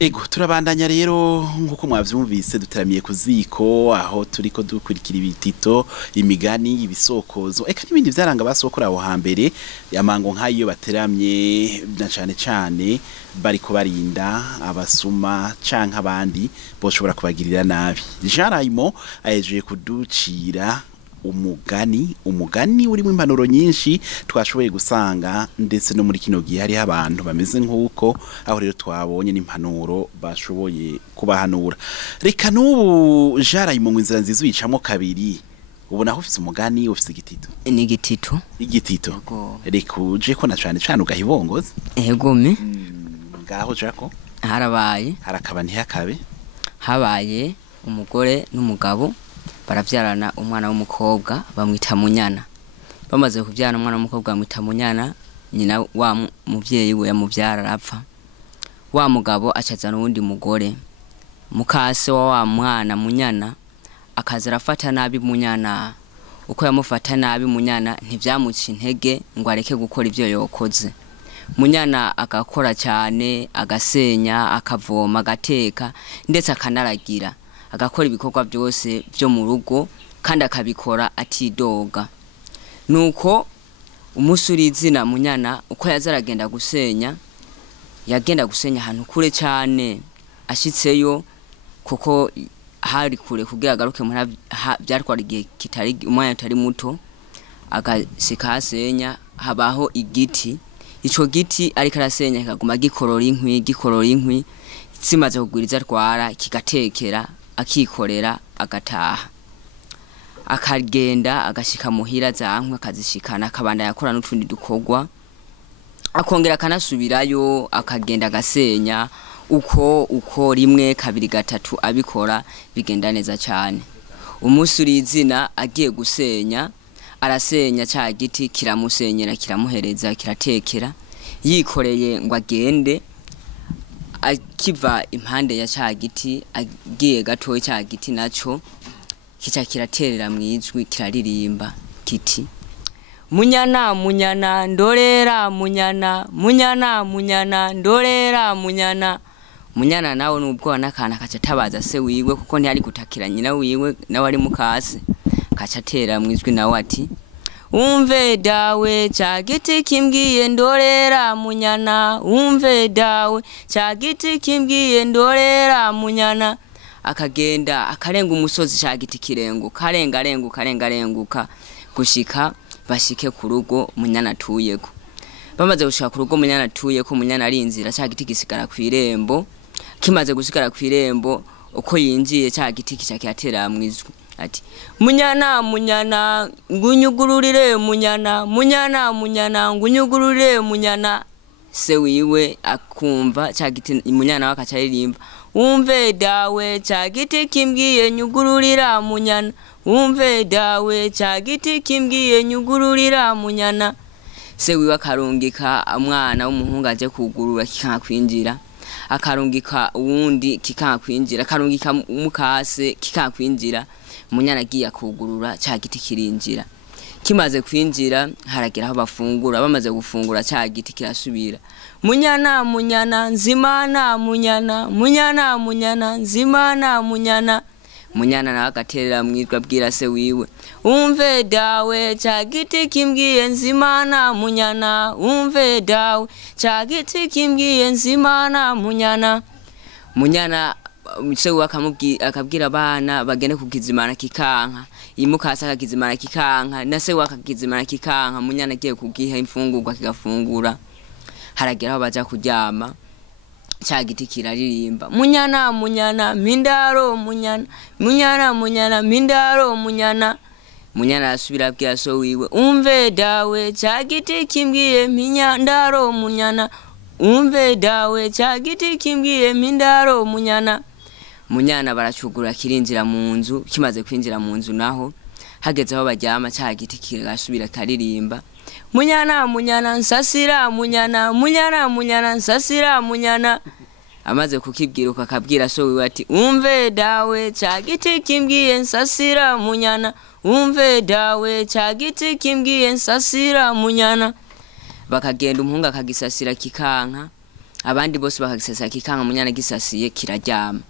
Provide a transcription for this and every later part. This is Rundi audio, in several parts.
Ego turabandanya rero nkuko mwavyumvise dutaramiye kuziko aho turiko dukurikira ibitito imigani ibisokozo eka n'ibindi vyaranga basokora aho hambere yamango nkayo bateramye na cane bariko barinda abasuma canke abandi boshobora kubagirira nabi Jarayimo ayeje kuducira umugani urimo impanuro nyinshi twashoboye gusanga ndetse no muri kino gihe hari abantu bameze nkuko aho rero twabonye n'impanuro bashoboye kubahanura reka n'ubu Jarayimo inzira nziza uyicamo kabiri ubona aho ufite umugani ufite igitito ni igitito reka uje ko na cane ugahibongoza egome ngaho jako harakaba ntihakabe habaye umugore n'umugabo baravyarana umwana w'umukobwa bamwita Munyana bamaze kuvyana umwana w'umukobwa bamwita Munyana nyina wa muvyeyi we yamuvyara arapfa wa mugabo acazana uwundi mugore mukase wa mwana Munyana akaza arafata nabi Munyana uko yamufata nabi Munyana ntivyamuca intege ngo areke gukora ivyo yokoze Munyana agakora cyane agasenya akavoma agateka ndetse akanaragira agakora ibikorwa byose byo mu rugo kandi akabikora atidoga nuko umusurizina Munyana uko yazaragenda gusenya yagenda gusenya ahantu kure cyane ashitseyo kuko hari kure kugira agaruke muri byarwara igihe kitari umwanya utari muto agashika asenya habaho igiti ico giti ariko arasenya kaguma gikorora inkwi zimaze kugwiriza rwara kigatekera akikorera agataha akagenda agashika muhira zankwe akazishikana akabanda yakora n'utundi dukogwa akongera kanasubirayo akagenda agasenya uko rimwe kabiri gatatu abikora bigenda neza cyane umusurizina agiye gusenya arasenya ca giti kiramusenyera kiramuhereza kiratekera yikoreye ngo agende akiva impande ya ca giti agiye gatoye ca giti naco kica kiraterera mwijwi kiraririmba kiti Munyana ndorera Munyana ndorera Munyana nawe nubwo nakana kaca tabaza se wiwe kuko ntiyari gutakira nyina wiwe nawe ari mukase kaca tera mwijwi nawe ati umve dawe ca giti kimbwiye ndorera Munyana umve dawe ca giti kimbwiye ndorera Munyana akagenda akarenga umusozi ca giti kirengo karenga gushika bashike ku rugo Munyana atuyeko bamaze gushika ku rugo Munyana atuyeko Munyana ari inzira ca giti gisigara kwirembo kimaze gusigara kwirembo uko yinjiye ca giti kica kiratera mwijwi ati Munyana ngunyugururire Munyana ngunyugururire Munyana se wiwe akumva ca giti Munyana wakaca ririmba umve dawe ca giti kimbwiye nyugururira Munyana umve dawe ca giti kimbwiye nyugururira Munyana se wiwe akarungika umwana w'umuhungu aje kugurura kikanga kwinjira akarungika uwundi kikanga kwinjira akarungika umukase kikanga kwinjira Munyana agiye kugurura ca giti kirinjira kimaze kwinjira haragira aho bafungura bamaze gufungura ca giti kirasubira Munyana nzimana Munyana nzimana Munyana nawe agaterera mwijwi abwira se wiwe umve dawe ca giti kimbwiye nzimana Munyana umve dawe ca giti kimbwiye nzimana Munyana se wiwe akabwira abana bagende kukizimana kikanka imukasa akakizimana kikanka na se wiwe akakizimana kikanka Munyana agiye kugiha imfungurwa kigafungura haragera aho baja kuryama ca giti kiraririmba Munyana mindaro Munyana mindaro Munyana asubira abwira so wiwe umve dawe ca giti kimbwiye mindaro Munyana umve dawe ca giti kimbwiye mindaro Munyana baracugura kirinjira mu nzu kimaze kwinjira mu nzu naho hageze aho baryama ca giti kirasubira karirimba Munyana nsasira Munyana nsasira Munyana amaze kukibwira akabwira so wiwe ati umve dawe ca giti kimbwiye nsasira Munyana umve dawe ca giti kimbwiye nsasira Munyana bakagenda umuhungu akagisasira kikanka abandi bose bakagisasa kikanka munyana gisasiye kiraryama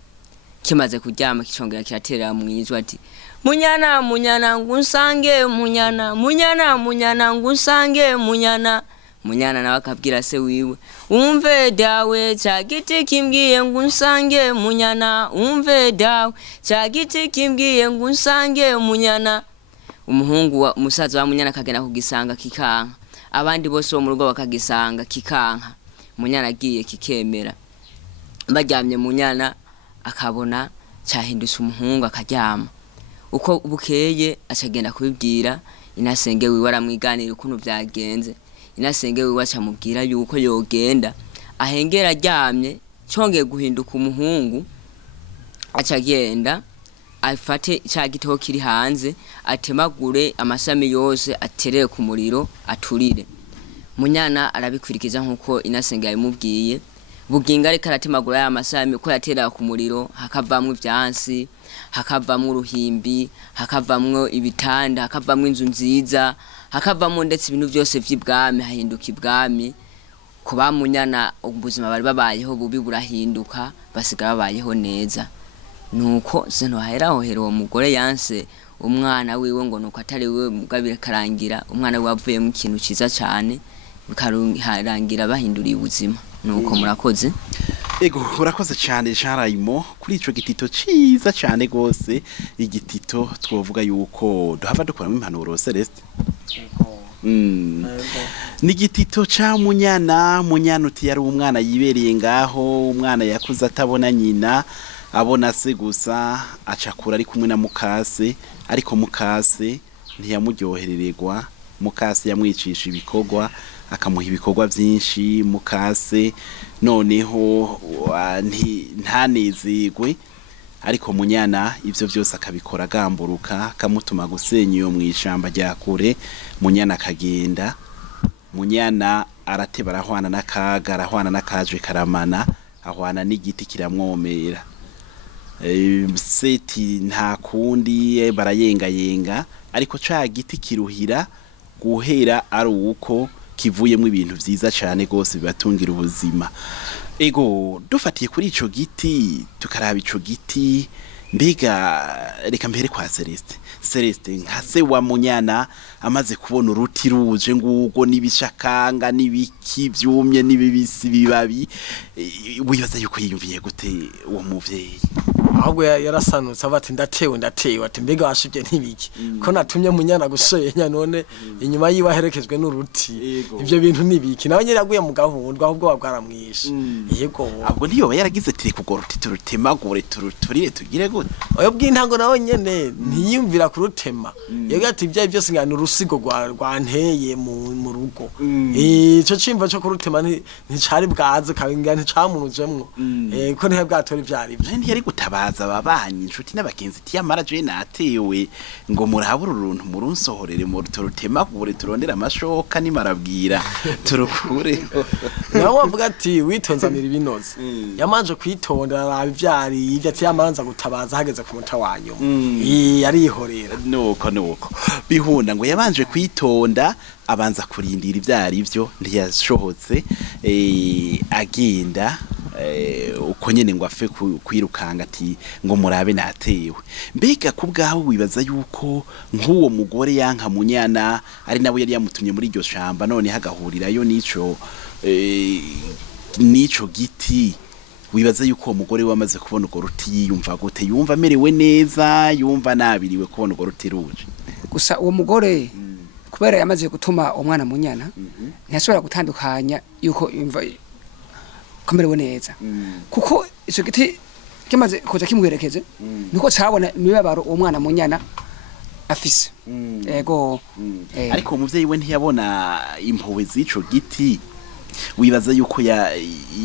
kimaze kuryama kicongera kiraterera mu nyizwa ati munyana munyana ngusange munyana munyana munyana ngusange munyana munyana nawe akabwira se wiwe umve dawe ca giti kimbwiye ngusange munyana umve dawe ca giti kimbwiye ngusange munyana umuhungu wa umusaza wa munyana akagenda kugisanga kikanka abandi bose bo mu rugo bakagisanga kikanka munyana agiye kikemera baryamye munyana akabona cyahindutse umuhungu akaryama uko bukeye acagenda kubibwira inasenge wiwe aramwiganira ukuntu byagenze inasenge wiwe acamubwira yuko yogenda ahengera aryamye cyongeye guhinduka umuhungu acagenda afate cya gitoko kiri hanze atemagure amasami yose aterere ku muriro aturire munyana arabikwirikiza nkuko inasenge yabimubwiye buginga ariko aratemagura ya masami ko yatera ku muriro hakavamwe ivyansi hakavamwe uruhimbi hakavamwe ibitanda hakavamwe inzu nziza hakavamwe ndetse ibintu byose vy'ibwami hahinduka ibwami kuba munyana ubuzima bari babayeho bubi burahinduka basigara babayeho neza nuko zeno haheraho mugore yanse umwana wiwe ngo nuko atari we mugabire karangira umwana we wavuye mu kintu ciza cyane bikarangira bahinduriye ubuzima nuko murakoze ego urakoze cyane Jarayimo kuri ico gitito ciza cyane gose igitito twovuga yuko duhava dukoramo impanuro Celeste ni gitito ca munyana uti yari umwana yibereye ngaho umwana yakuze atabona nyina abona se gusa acakura ari kumwe na mukase ariko mukase ntiyamuryoherererwa mukase yamwicisha ibikorwa akamuha ibikorwa byinshi mukase noneho ntanezerwe ariko munyana ivyo byose akabikora agamburuka akamutuma gusenya iyo mwishamba rya kure munyana akagenda munyana arateba arahwana n'akaga arahwana n'akaje karamana ahwana n'igiti kiramwomera seti nta kundi barayengayenga ariko ca giti kiruhira guhera ari uko kivuyemo ibintu vyiza cyane gose bibatungira ubuzima ego dufatiye kuri ico giti tukaraba ico giti mbega reka mbere kwa Celeste nkase wa munyana amaze kubona uruti ruje ngugo nibishakanga nibiki vyumye nibibisi bibabi wibaza yuko yiyumviye gute uwo muvyeyi ahubwo yarasanutse abati ndatewe ati mbega washibye ntibiki ko natumye munyana gusoyenya none inyuma yiwe aherekezwe n'uruti ivyo bintu nibiki nawe nyine yaguye mu gahundwa ahubwo wabwaramwishe yego ahubwo ntiyoba yaragize tire kugoruti turutemagure turuturire tugire gute oyo bw'intango nawe nyene ntiyumvira kurutema yego ati ibyo byose ngana urusigo rwanteye mu rugo ico cimva cyo kurutema nticari bwaze kabinga nticamunujemwo ko ntihe bwatora ivyari byo ntiyari gutabaza ababanyi inshuti n'abagenzi tiyamara je natewe ngo murabura uruntu murunsohorere mu turutemagure turondera amashoka nimarabwira turukure nawe wavuga ati witonzanira ibinoze yamanje kwitonda araba ivyari ivyo ati yamanza gutabaza hageze ku muta wanyu yarihorera nuko bihunda ngo yabanje kwitonda abanza kurindira ivyari byo ntiyashohotse agenda uko nyene ngo afe kwirukanga ati ngo murabe natewe mbega kubgaho wibaza yuko nk'uwo mugore yanka munyana ari nabo yari yamutumye muri iryo shamba none hagahurirayo nico giti wibaza yuko uwo mugore wamaze kubona ugo ruti yiyumva gute yumva amerewe neza yumva nabiriwe kubona ugo ruti ruje gusa uwo mugore kubera yamaze gutuma umwana munyana ntiyashobora gutandukanya yuko yumva kamerewe neza kuko ico giti kimaze kuza kimuherekeze niko cabona imibabaro uwo mwana munyana afise ego ariko umuvyeyi we ntiyabona impuhwe z'ico giti wibaza yuko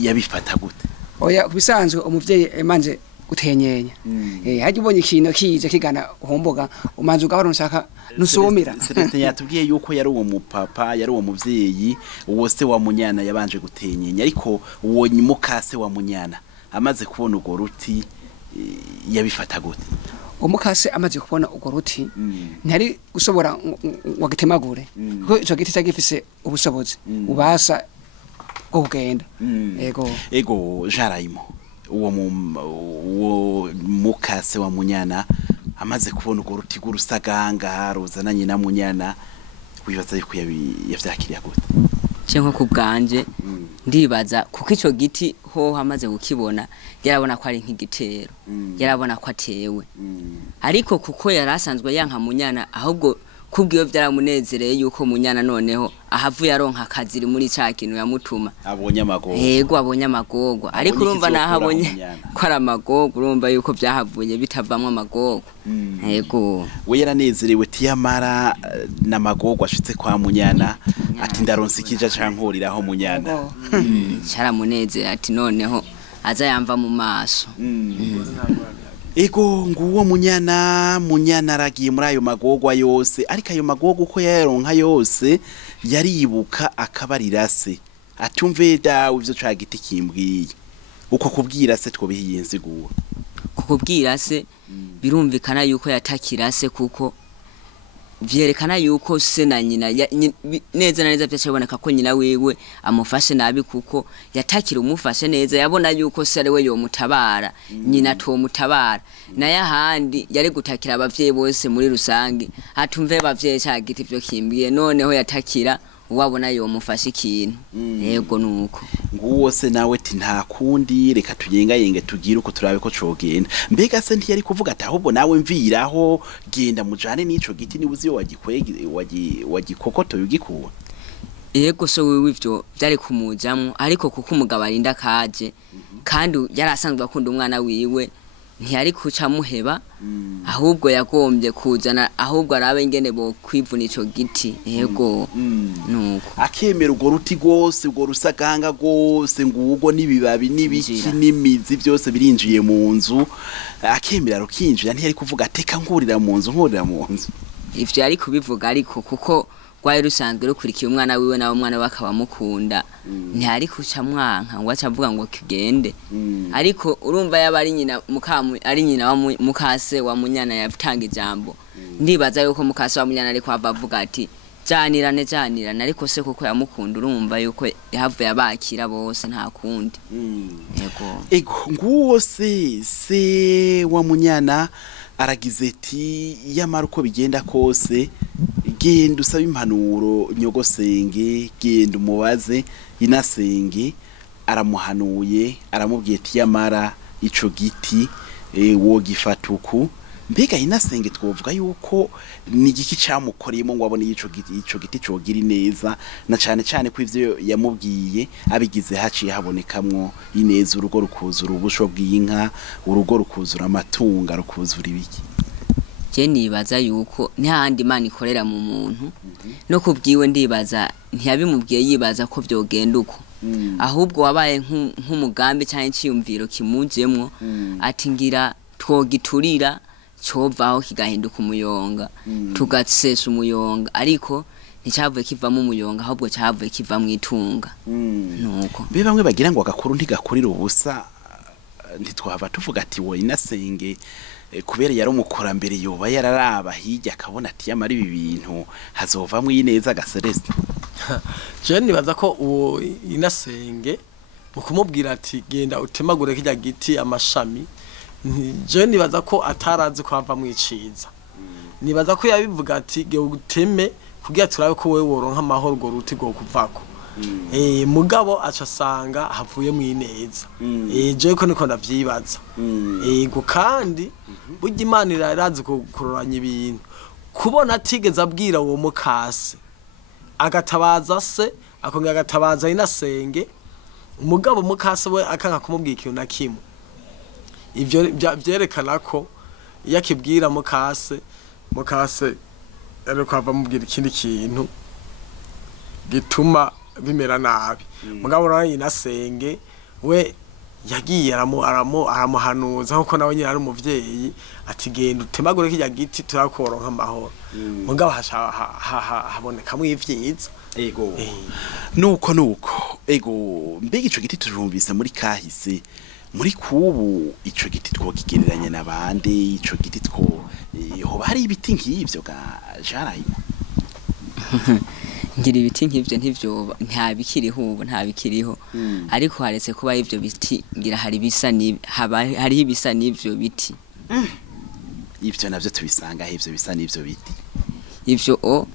yabifata gute oya kubisanzwe umuvyeyi emanje gutenyenya haje ubonye ikintu kije kigana uhomboga umanze ugahora nshaka nusumira Celeste yatubwiye yuko yari uwo mupapa yari uwo muvyeyi uwo se wa munyana yabanje gutenyenya ariko uwo mukase wa munyana amaze kubona ugo ruti yabifata gute umukase amaze kubona ugo ruti ntari gushobora wagitemagure kuko ico giti cyagifise ubushobozi ubasa bwo kugenda ego jarayimo uwo mukase wa munyana amaze kubona urwo ruti rw'urusaganga ruzananye na munyana wibaza yuko yavyakiriye gute cenko kubwanje ndibaza kuko ico giti ho hamaze gukibona yarabona ko ari nk'igitero yarabona ko atewe ariko kuko yarasanzwe yanka munyana ahubwo kubwiyo byaramunezereye yuko munyana noneho ahavuye aronka akaziri muri ca kintu yamutuma abonye amagogo yego abonye amagogo ariko urumva nahabonye ko ari amagogo urumva yuko byahavuye bitavamwe amagogo yego we yaranezerewe tiyamara n'amagogo ashitse kwa munyana ati ndaronse ikija cankuriraho munyana cyaramunezereye ati noneho aza yamva mu maso ego nguwo munyana aragiye muri ayo magogwa yose ariko ayo magogwa uko yaronka yose yaribuka akabarira se atumve dawe ivyo ca giti kimbwiye uko kubwira se twobihiye nziguwa kukubwira se birumvikana yuko yatakira se kuko vyerekana yuko se na nyina neza na neza byacaboneka ko nyina wewe amufashe nabi kuko yatakira umufashe neza yabona yuko se ari we yomutabara nyina tomutabara na yahandi yari gutakira abavyeyi bose muri rusange atumve bavyeyi ca giti byo kimbiye noneho yatakira wabona yomufashe ikintu yego nuko nguwo se nawe ti nta kundi reka tugengayenge tugire uko turabe ko cogenda mbega se ntiyari kuvuga ati ahubwo nawe mviraho genda mujane n'ico giti nibuzi yo wagikwege wagikokoto yugikuwa yego so wewe ivyo byari kumujamwo ariko kuko umugabo arinda kaje kandi yarasanzwe akunda umwana wiwe ntiyari kuca muheba ahubwo yagombye kuzana ahubwo arabe ingene bo kwivuna ico giti yego nuko akemera urwo ruti rwose urwo rusaganga rwose ngugo n'ibibabi n'ibiki n'imizi byose birinjiye mu nzu akemera rukinjira ntiyari kuvuga ateka nkurira mu nzu ivyo yari kubivuga ariko kuko rwari rusanzwe rukurikiye umwana wiwe nawe umwana we akaba mukunda ntiyari kuca mwanka ngo acavuga ngo kigende ariko urumva yaba ari nyina ari nyina wa mukase wa munyana yatanga ijambo ndibaza yuko mukase wa munyana ariko avuga ati janirane ariko se kuko yamukunda urumva yuko yahavuye abakira bose nta kundi ego nguwo se wa munyana aragize ati yamara uko bigenda kose genda usaba impanuro nyogosenge genda umubaze inasenge aramuhanuye aramubwiye ati yamara ico giti wogifatuku mbega inasenge twovuga yuko ni igiki camukoreyemo ngo abone ico giti cogira neza na cane ko ivyo yamubwiye abigize haciye habonekamwo ineza urugo rukuzura ubusho bw'inka urugo rukuzura amatunga rukuzura ibiki je nibaza yuko ntihandi Imana ikorera mu muntu no kubwiwe ndibaza ntiyabimubwiye yibaza ko vyogenda uko ahubwo wabaye nk'umugambi cyane iciyumviro kimujemwo ati ngira twogiturira covaho kigahinduka umuyonga tugatsesa umuyonga ariko nticavuye kivamo umuyonga ahubwo cavuye kivamo itunga nuko be bamwe bagira ngo agakuru ntigakurira ubusa ntitwahava tuvuga ati wo inasenge kubera yari umukora mbere yoba yararaba hirya akabona ati yamara ibi bintu hazovamwe ineza gasereste je nibaza ko uwo inasenge mukumubwira ati genda utemagure kijya giti amashami je nibaza ko atarazi kwava mwiciza nibaza ko yabivuga ati ge uteme kugira turabe ko wewe woronka amahoro go ruti go kuvako mugabo acasanga havuye mwineza je ko niko ndavyibaza ego kandi burya Imana irazi kuroranya ibintu kubona atigeze abwira uwo mukase agatabaza se akongera agatabaza inasenge umugabo mukase we akanga kumubwira ikintu na kimwe ivyo byerekana ko yakibwira mukase ariko ava mubwira ikindi kintu gituma bimera nabi mugabo nawe inasenge we yagiye aramuhanuza nkuko nawe nyine ari umuvyeyi ati genda utemagure kijya giti turakoronka amahoro mugabo habonekamo ivyiza ego nuko ego mbega ico giti turumvise muri kahise muri kubu ico giti twokigereranya nabande ico giti hoba hari ibiti nk'ivyo ga jarayo ngira ibiti nk'ivyo ntivyoba nta bikiriho ubu nta bikiriho ariko haretse kuba ivyo biti ngira hari bisa ni hariho ibisa n'ivyo biti ivyo navyo tubisanga ivyo bisa n'ivyo biti ivyo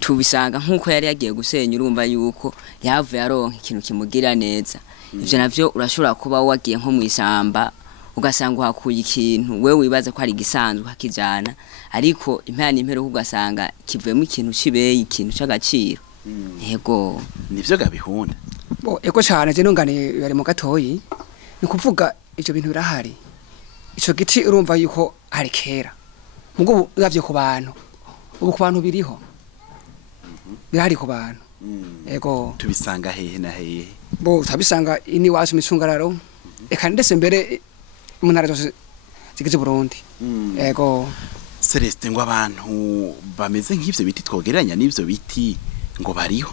tubisanga nkuko yari yagiye gusenya urumva yuko yavuye aronka ikintu kimugira neza ivyo navyo urashobora kuba wagiye nko mu isamba ugasanga uhakuye ikintu wewe wibaza ko ari gisanzwe hakijana ariko impana impero ugasanga kivuyemo ikintu cibeyi ikintu c'agaciro yego nivyo gabihunda ego cyane je nungane bari mu gatoyi ni kuvuga ivyo bintu birahari ico giti urumva yuko hari kera mugo uravye ku bantu ubu ku bantu biriho birahari ku bantu ego tubisanga hehe na hehe tabisanga ini wacu micungararo eka ndetse mbere mu ntara zose zigize Burundi ego Celeste ngo abantu bameze nk'ivyo biti twogereranya n'ivyo biti ngo bariho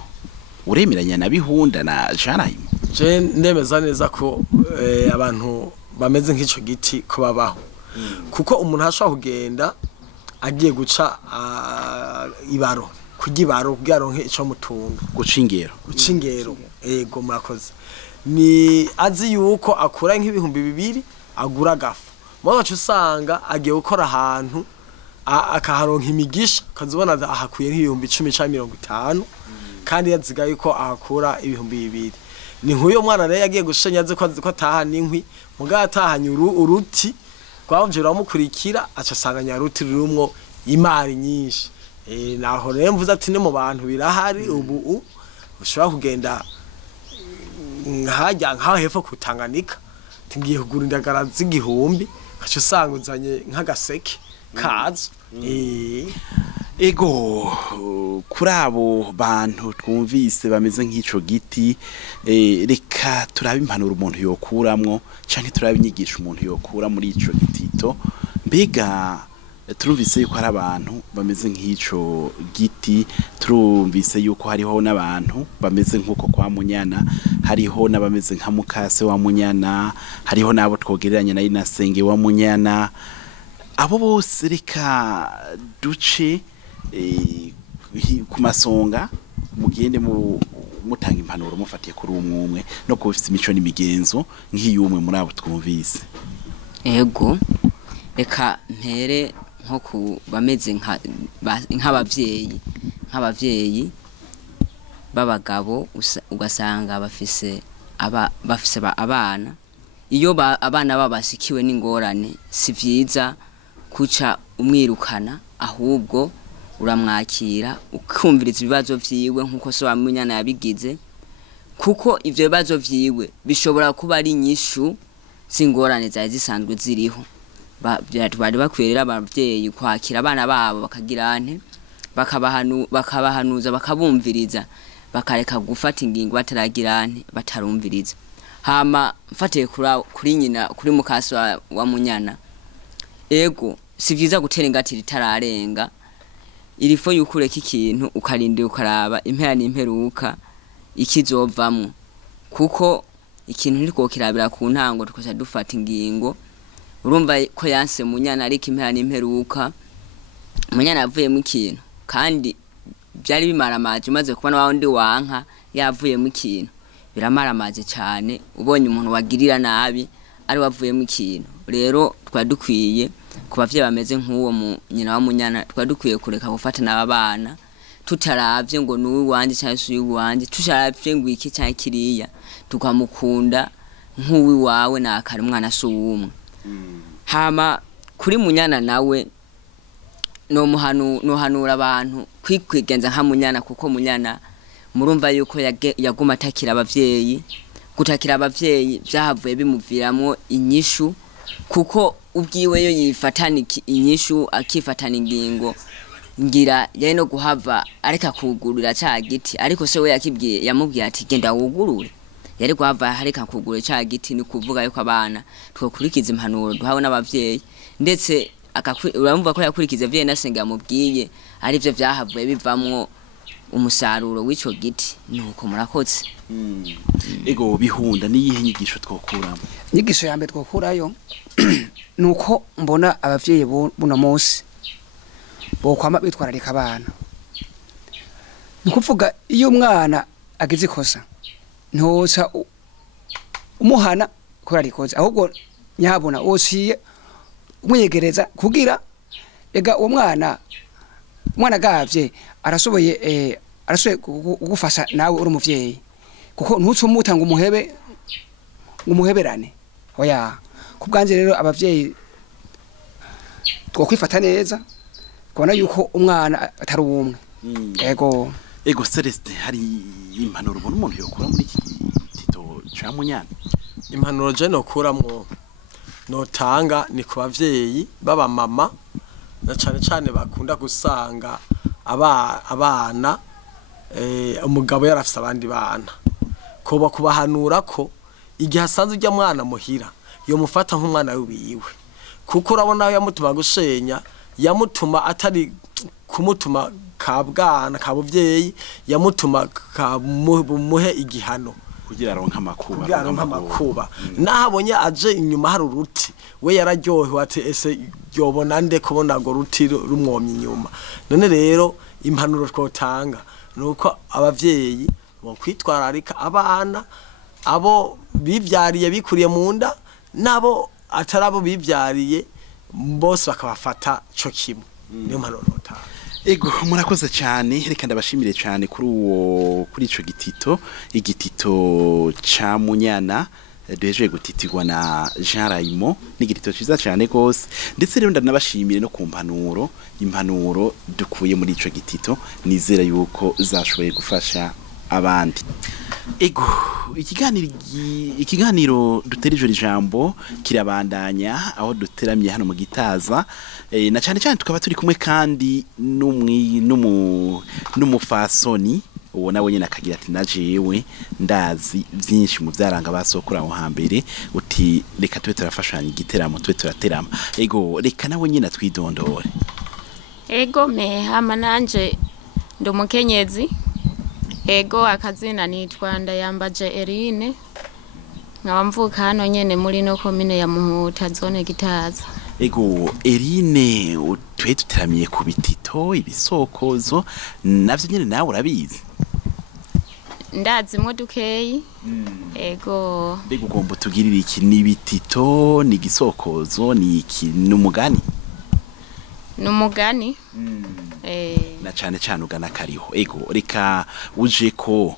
uremeranya na bihunda na Jaraim je ndemeza neza ko abantu bameze nk'ico giti ko babaho kuko umuntu ashobora kugenda agiye guca ibaro kugibaro bwaronke ico mutunga guca ingero ego murakoze ni azi yuko akura nk'ibihumbi 2 agura gafu mwacu usanga agiye gukora ahantu akaharonka imigisha kazubona ahakuye nk'ibihumbi 10 cyangwa 50 kandi yaziga yuko ahakura ibihumbi 2 ni nkuyo mwana rero yagiye gushenya azi ko ataha n'inkwi muga atahanye uruti kwavuje ramukurikira acasanga nyaruti rurumwo imari nyinshi naho rero mvuze ati ne mu bantu birahari ubu ushobora kugenda nkajya nkaho hepfo kutanganika tingiye kugura indagara z'igihumbi aca usanga uzanye nk'agaseke kazo ego kuri abo bantu twumvise bameze nk'ico giti reka turabe impanuro umuntu yokuramwo canke turabe inyigisho umuntu yokura muri ico gitito mbega turumvise yuko hari abantu bameze nk'ico giti turumvise yuko hariho n'abantu bameze nk'uko kwa Munyana hariho n'abameze nka mukase wa Munyana hariho nabo twogereranya na Inasenge wa Munyana abo bose reka duce ku masonga mugende mutanga impanuro mufatiye kuri umwe no kubifite imico n'imigenzo nk'iyumwe muri abo twumvise ego reka mpere nko ku bameze nk'abavyeyi babagabo ugasanga bafise abana iyo abana babasikiwe n'ingorane si vyiza kuca umwirukana ahubwo uramwakira ukumviriza ibibazo vyiwe nkuko so wa Munyana yabigize kuko ivyo bibazo vyiwe bishobora kuba ari nyishu zingorane zari zisanzwe ziriho bari bakwerera abavyeyi kwakira abana babo bakagirante bakabahanuza bakabumviriza bakareka gufata ingingo bataragirante batarumviriza hama mfatiye kuri nyina kuri mukasi wa Munyana ego si vyiza gutera ingati ritararenga irifo yukureka ikintu ukarindira ukaraba impera n'imperuka ikizovamwo kuko ikintu niriko kirabira ku ntango tukoza dufata ingingo urumva ko yanse Munyana ariko impera n'imperuka Munyana yavuye mu kintu kandi byari bimaramaje umaze kubona wawe ndi wanka yavuye mu kintu biramaramaje cyane ubonye umuntu wagirira nabi ari wavuye mu kintu rero twadukwiye kubavye bameze nk'uwo nyina wa Munyana twadukwiye kureka gufata n'abana tutaravye ngo nuwi wanje cyangwa suyi wanje tusharavye ngo iki cyangwa kiriya tukamukunda nk'uwi wawe nakari umwana suwumwe hama kuri Munyana nawe no hanura abantu kwikwigenza nka Munyana kuko Munyana murumva yuko yaguma atakira abavyeyi gutakira abavyeyi byahavuye bimuviramo inyishu kuko ubwiwe yo yifatana inyishu akifatana ingingo ngira yari no guhava areka kugurura ca giti ariko se we yakibwiye yamubwiye ati genda wugurure yari guhava hareka kugurura ca giti ni kuvuga yuko abana twokurikiza impanuro duhawe n'abavyeyi ndetse uramva ko yakurikiza vye Nasenga yamubwiye ari byo byahavuye bivamwo umusaruro w'ico giti nuko murakoze ego bihunda niyihe nyigisho twokuramo nyigisho yambe twokurayo nuko mbona abavyeyi buno munsi bo kwama bitwararika abana nukuvuga iyo umwana agize ikosa ntosa umuhana ko arikoze ahubwo nyabona osiye umwegereza kugira ega uwo mwana gavye arasoboye kugufasha nawe uri umuvyeyi kuko ntucumuta ngo umuheberane oya kubwanje rero abavyeyi twokwifata neza kubona yuko umwana atari umwe ego Celeste hari impanuro ubona umuntu yokura muri iki gitito ca munyana impanuro je nokuramwo notanga ni ku bavyeyi baba mama na cane bakunda gusanga abana umugabo yarafise abandi bana koba kubahanura ko igihe asanze ujya mwana muhira yo mufata nk'umwana wiwe kuko urabona yamutuma gushenya yamutuma atari kumutuma kabwana kabuvyeyi yamutuma kamuhe igihano kugira aronka amakuba nahabonye aje inyuma hari uruti we yararyohewe ati ese yobona nde kubona go ruti rumwomye inyuma none rero impanuro twotanga nuko abavyeyi bo kwitwararika abana abo bivyariye bikuriye mu nda nabo atarabo bivyariye bose bakabafata cyo kimwe niyo mpanuro notanga. Ego murakoze cyane reka ndabashimire cyane kuri ico igitito ca munyana deje gutitigwa na Jean Raimo n'igitito ciza cyane gose ndetse rero ndanabashimire no kumpanuro impanuro dukuye muri ico gitito nizera yuko zashoboye gufasha abandi. Ego ikiganiro dutereje ijambo kirabandanya aho duteramye hano mu Gitaza na cyane tukaba turi kumwe kandi n'umufasoni uwo nawe nyine akagira ati najewe ndazi byinshi mu byaranga basokura aho hambere uti reka tube turafashanya igiteramo tube turaterama. Ego reka nawe nyine twidondore. Ego hama nanje ndumukenyezi. Ego akazina nitwa Ndayambaje Erine nkaba mvuka hano nyene muri no komine ya Muhuta zone Gitaza. Ego Erine twe tuteramiye ku bitito ibisokozo navyo nyene nawe urabizi ndazi mo dukeyi. Ego mbega ugomba tugirira iki ni bitito ni gisokozo ni iki numugani na cyane ugana kariho. Ego reka uje ko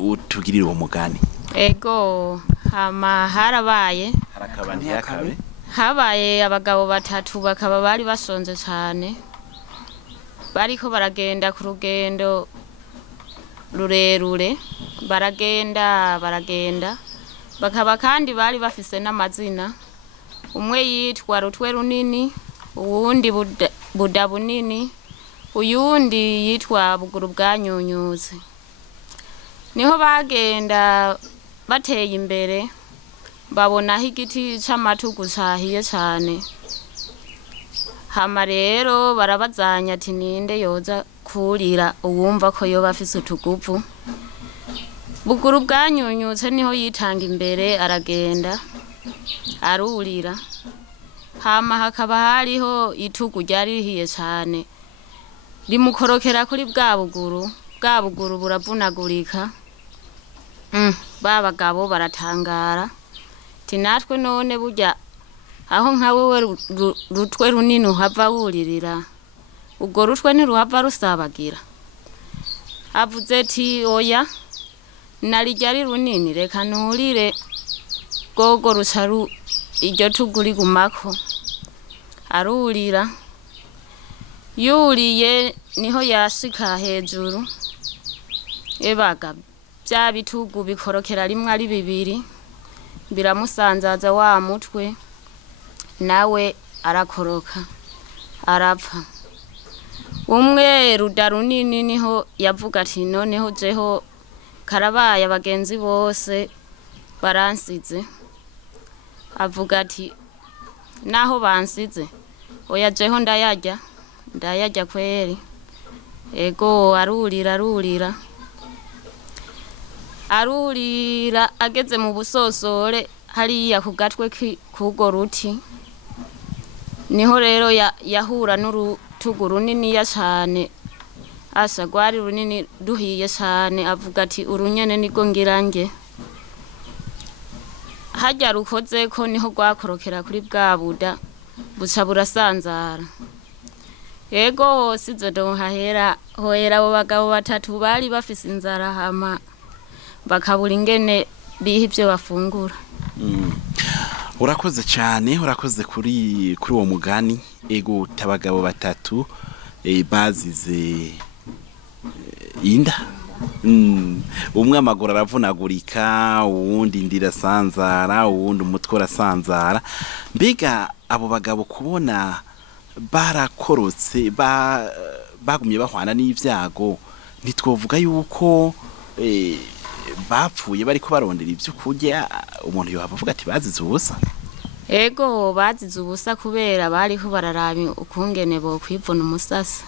utugirira uwo mugani. Ego hama harabaye harakabandi yakabe habaye abagabo batatu bakaba bari basonze cyane bariko baragenda ku rugendo rurerure baragenda bakaba kandi bari bafise n'amazina umwe yitwa Rutwe runini uwundi buda bunini uyundi yitwa Buguru bwanyunyuze. Niho bagenda bateye imbere babona igiti c'amatugu cahiye cyane hama rero barabazanya ati ninde yoza kurira uwumva ko yoba afise utuguvu. Buguru bwanyunyuze niho yitanga imbere aragenda arurira hama hakaba hariho itugu ryari rihiye cyane rimukorokera kuri bwa buguru buravunagurika. Babagabo baratangara ati natwe none burya aho nka wewe Rutwe runini uhava wuririra ubwo rutwe ntiruhava rusabagira. Avuze ati oya narijya ari runini reka nurire gogo rucaru iryo tuguri gumako arurira yuriye niho yashika hejuru ebaga bya bitugu bikorokera rimwe ari bibiri biramusanzaza wa mutwe nawe arakoroka arapfa. Umwe rudarunini niho yavuga ati noneho jeho karabaye abagenzi bose baransize. Avuga ati naho bansize oya jeho ndayajya kweri. Ego arurira ageze mu busosore hariya ku gatwe kugo ruti niho rero yahura n'urutugu runini ya cyane asa rwari runini duhiye cyane avuga ati urunyene niko ngirange hajya rukoze ko niho rwakorokera kuri bwa buda buca burasanzara yego hose izo hahera abo bagabo batatu bari bafise inzara hama bakabura ingene biha ibyo bafungura. urakoze cyane urakoze kuri uwo mugani ego tabagabo batatu bazize inda umwe amaguru aravunagurika uwundi ndira sanzara uwundi umutwe urasanzara mbega abo bagabo kubona barakorotse bagumye bahwana n'ivyago ntitwovuga yuko bapfuye bariko barondera ivyo kurya umuntu yohava avuga ati bazize ubusa ego bazize ubusa kubera bariho bararabi ukungene bo kwivuna umusasa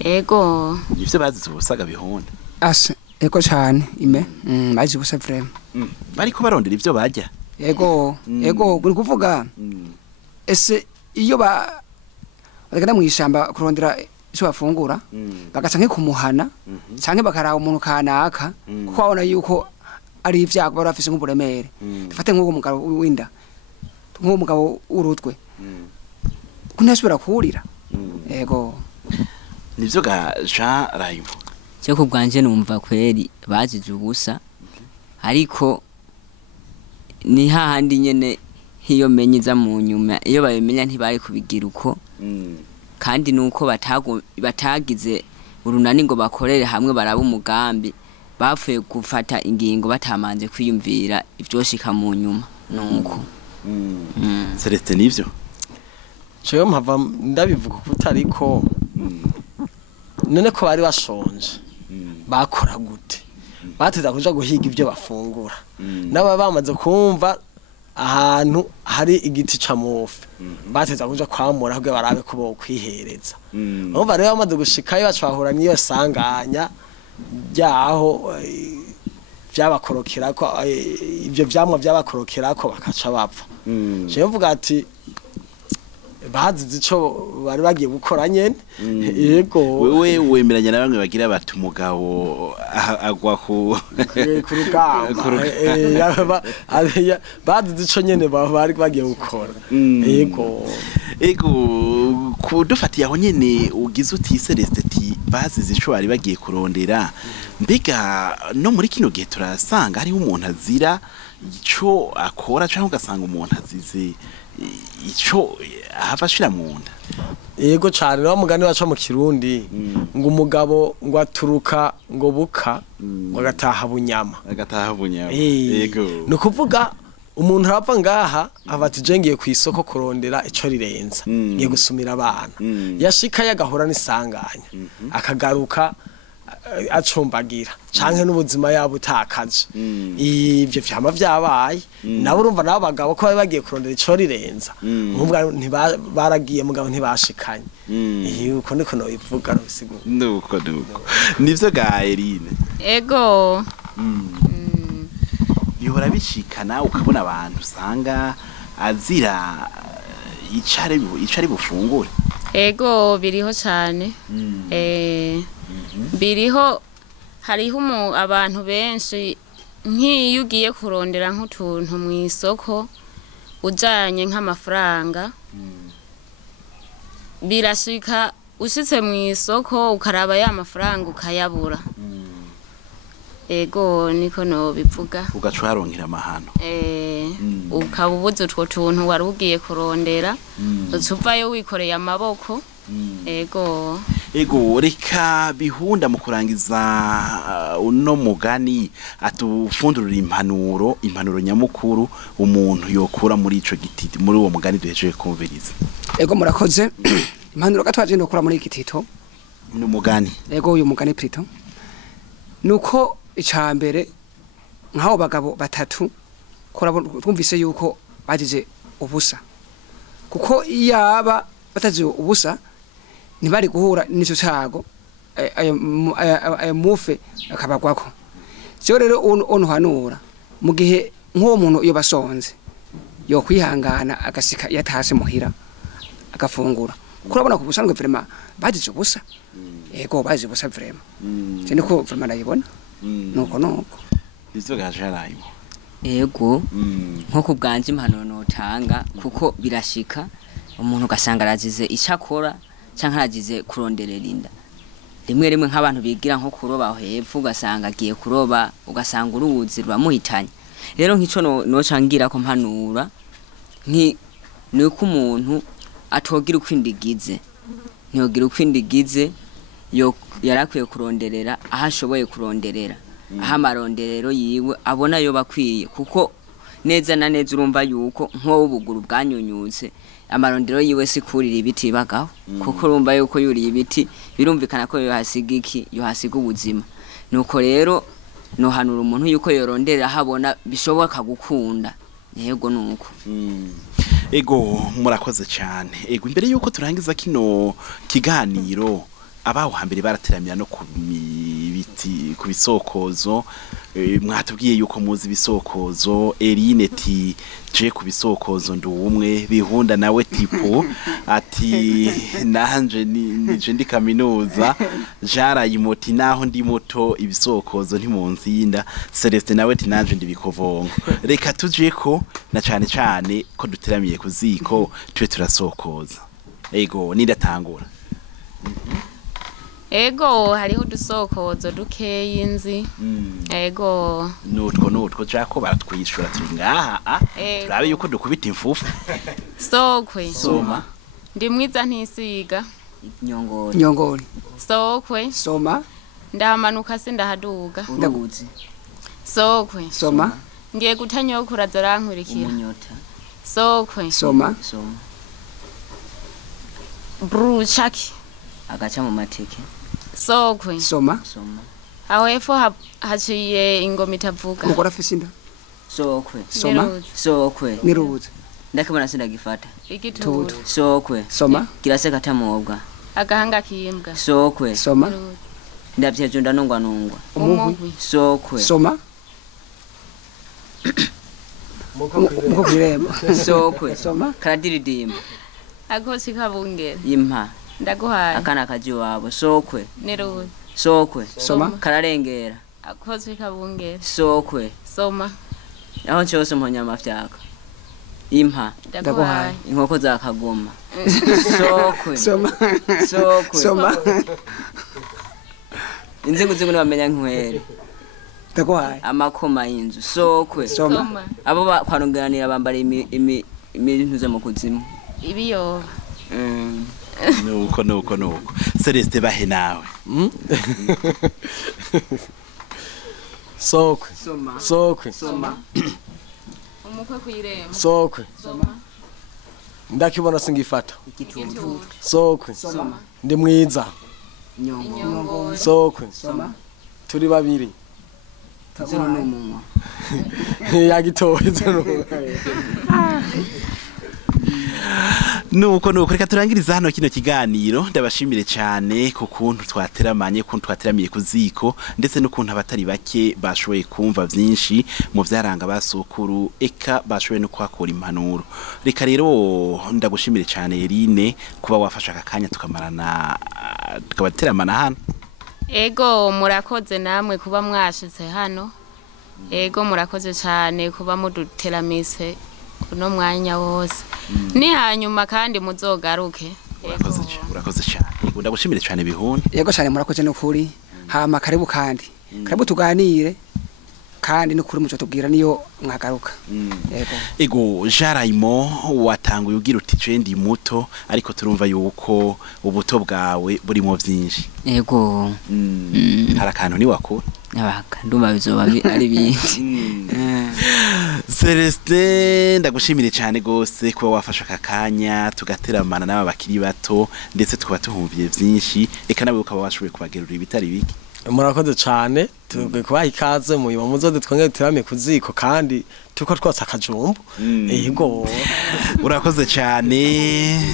ego ivyo bazize ubusa gabihonda ase ego cyane ime bazize ubusa vraiment bariko barondera ivyo bajya ego kuri kuvuga ese iyo bagenda mu ishamba kurondera icyo bafungura bagaca nk'ikumuhana canke bakaraba umuntu kanaka kuko babona yuko ari ivyago bari bafise nk'uburemere dufate nk'uwo mugabo w'inda nk'uwo mugabo urutwe kunashobora kuwurira ego nivyo ga Jean Raimo cyo kubwanje numva kweri bazize ubusa ariko ni hahandi nyene hiyo menyiza mu nyuma iyo babimenya ntibari kubigira uko kandi nuko batagize urunani ngo bakorere hamwe baraba umugambi bapfuye gufata ingingo batamanje kwiyumvira ivyoshika mu nyuma nuko Celeste nivyo jewe mpava ndabivuga kutariko none ko bari bashonje bakora gute bateza kuja guhiga ivyo bafungura nabo bamaze kumva ahantu hari igiti camufe bateza kuja kwamura ahubwo barabe ko bo kwihereza aho bari bamaze gushikayo bacahura niyo sanganya byaho byabakorokera ko ivyo vyamwa byabakorokera ko bakaca bapfa je mvuga ati bazize ico bari bagiye gukora nyene yego wewe wemeranya na bamwe bagira bati umugabo agwa ku rugamba bazize ico nyene bari bagiye gukora ego kudufatiye aho nyene ugize uti Celeste ati bazize ico bari bagiye kurondera mbega no muri kino gihe turasanga hari umuntu azira ico akora cyangwa ugasanga umuntu azize ico hafashira mu nda yego cyane no mugani waca mu Kirundi ngo umugabo ngo aturuka ngo buka ngo agataha bunyama yego no kuvuga umuntu arapfa ngaha abati jengiye ku isoko kurondera ico rirenza ngiye gusumira abana yashika yagahora n'isanganya akagaruka acumbagira canke n'ubuzima yabutakaje ivyo vyama vyabaye nabo urumva nabo bagabo ko bagiye kurondera ico rirenza umubwa baragiye mugabo ntibashikanye uko niko no bivuga no bisigura nuko nivyo ga Eline ego bihora bishikana ukabona abantu usanga azira icari bufungure ego biriho cyane biriho hariho abantu benshi nk'iyo ugiye kurondera nk'utuntu mu isoko ujanye nk'amafaranga birashika ushitse mu isoko ukaraba ya mafaranga ukayabura ego niko no bivuga ugacaronkira amahano ukaba ubuze utwo tuntu wari ugiye kurondera ucuvayo wikoreye amaboko ego reka bihunda mu kurangiza uno mugani atufundurira impanuro nyamukuru umuntu yokura muri ico gititi muri uwo mugani duhejeje kumviriza ego murakoze impanuro gatwaje ndokura muri igitito ni umugani ego uyu mugani prito nuko icambere nkaho bagabo batatu twumvise yuko bagize ubusa kuko iyaba batagize ubusa ntibari guhura n'ico cago ayo mufe akabagwako cyo rero hanura mu gihe nk'uwo muntu iyo basonze yo kwihangana agasika yatase muhira agafungura kurabona ku busanzwe vraiment bagize ubusa ego bazi gusa vraiment je niko vraiment nayibona nuko ivyo gajarayimo ego nko kubwanje impanuro notanga kuko birashika umuntu ugasanga aragize icakora canke aragize kuronderera inda rimwe rimwe nk'abantu bigira nko kuroba hepfo ugasanga agiye kuroba ugasanga uruzi ruramuhitanye rero nk'ico nocangira ko mpanura nuko umuntu atogira ukwindigize ntiyogira ukwindigize yarakwiye kuronderera aho ashoboye kuronderera aho amaronderero yiwe abona yo bakwiye kuko neza na neza urumva yuko nko ubuguru bwanyunyutse amarondero yiwe sikurira ibiti bagaho kuko urumva yuko yuriye ibiti birumvikana ko yohasiga yohasiga ubuzima nuko rero nohanura umuntu yuko yorondera habona bishoboka gukunda yego nuko ego murakoze cyane ego imbere yuko turangiza kino kiganiro abaho hambere barateramira no ku biti ku bisokozo mwatubwiye yuko muzi ibisokozo Eline ti je ku bisokozo ndumwe bihunda nawe tipo ati nanje nije ndi kaminuza jarayimoti naho ndi moto ibisokozo ntimunzinda Celeste nawe ti nanje ndi bikovongo reka tuje ko na cyane ko duteramiye kuziko twe turasokoza ego nidatangura ego hariho udusokozo dukeyi inzi ego nutwo jako baratwishura turi ngaha turabe yuko dukubita imfufu sokwe soma ndi mwiza ntisiga nyongoni sokwe soma ndahamanuka sindahaduga ndaguzi sokwe soma ngiye gutanyokura zorankurikira umunyota sokwe soma bruchaki agaca mu mateke sokwe soma aho hepfo haciye ingoma itavuga umugore afise inda sokwe sokwe nirubuze ndakabona sindagifata igitutu sokwe soma kirase katamobwa agahanga kimbwa sokwe soma ndavyejo ndanongwa umuhwi sokwe soma muko kwiremba sokwe soma karadiridimba akosi kabungera impa ndaguhaye akana kaji wabo sokwe nirubuze sokwe soma kararengera akosi kabungera sokwe soma aho cyose mponya amafyaka impa ndaguhaye inkoko za kagoma sokwe soma sokwe soma inzingu bamenya nkwere ndaguhaye amakoma y'inzu sokwe soma abo bakwarongeranira bambara ibintu zo mu kuzimu ibiyoba nuko Celeste bahe nawe sokwe umukwe kwiremba sokwe ndakibona singifata sokwe ndi mwiza sokwe turi babiri yagitoye nuko reka turangiriza hano kino kiganiro ndabashimire cyane ku kuntu twateramanye kuntu twateramiye kuziko ndetse no kuntu abatari bake bashoboye kumva byinshi mu byaranga basukuru eka bashoboye no kwakora impanuro reka rero ndagushimire cyane Eline kuba wafasha akanya tukabateramana hano ego murakoze namwe kuba mwashitse hano ego murakoze cyane kuba muduteramise kuno mwanya wose ni hanyuma kandi muzogaruke urakoze cyane ndagushimire cyane bihunda yego cyane murakoze no kuri hama karibu kandi karibu tuganire kandi no kuri muco tubwira niyo mwagaruka ego Jarayimo watanguye ugira uti cendi muto ariko turumva yuko ubuto bwawe buri mu byinshi ego harakantu ni wakura abaka ndumva bizoba ari bindi Celeste ndagushimire cyane gose kuba wafasha akanya tugateramana n'aba bakiri bato ndetse tukaba tuhumviye byinshi eka nawe ukaba washoboye kubagerura ibitari biki murakoze cyane tugwe kubaha ikaze mu muzoze twongere turame kuziko kandi tuko twose akajumbu ego urakoze cyane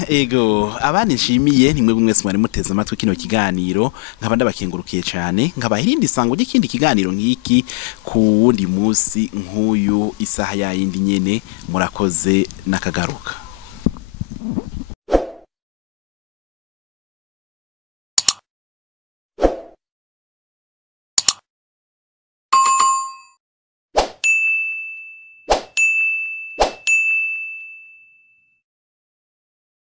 ego abandi nshimiye nimwe mwese mwari muteze amatwi kino kiganiro nkaba ndabakengurukiye cyane nkaba hirindi sango ry'ikindi kiganiro nk'iki ku wundi munsi nk'uyu isaha ya yindi nyene murakoze nakagaruka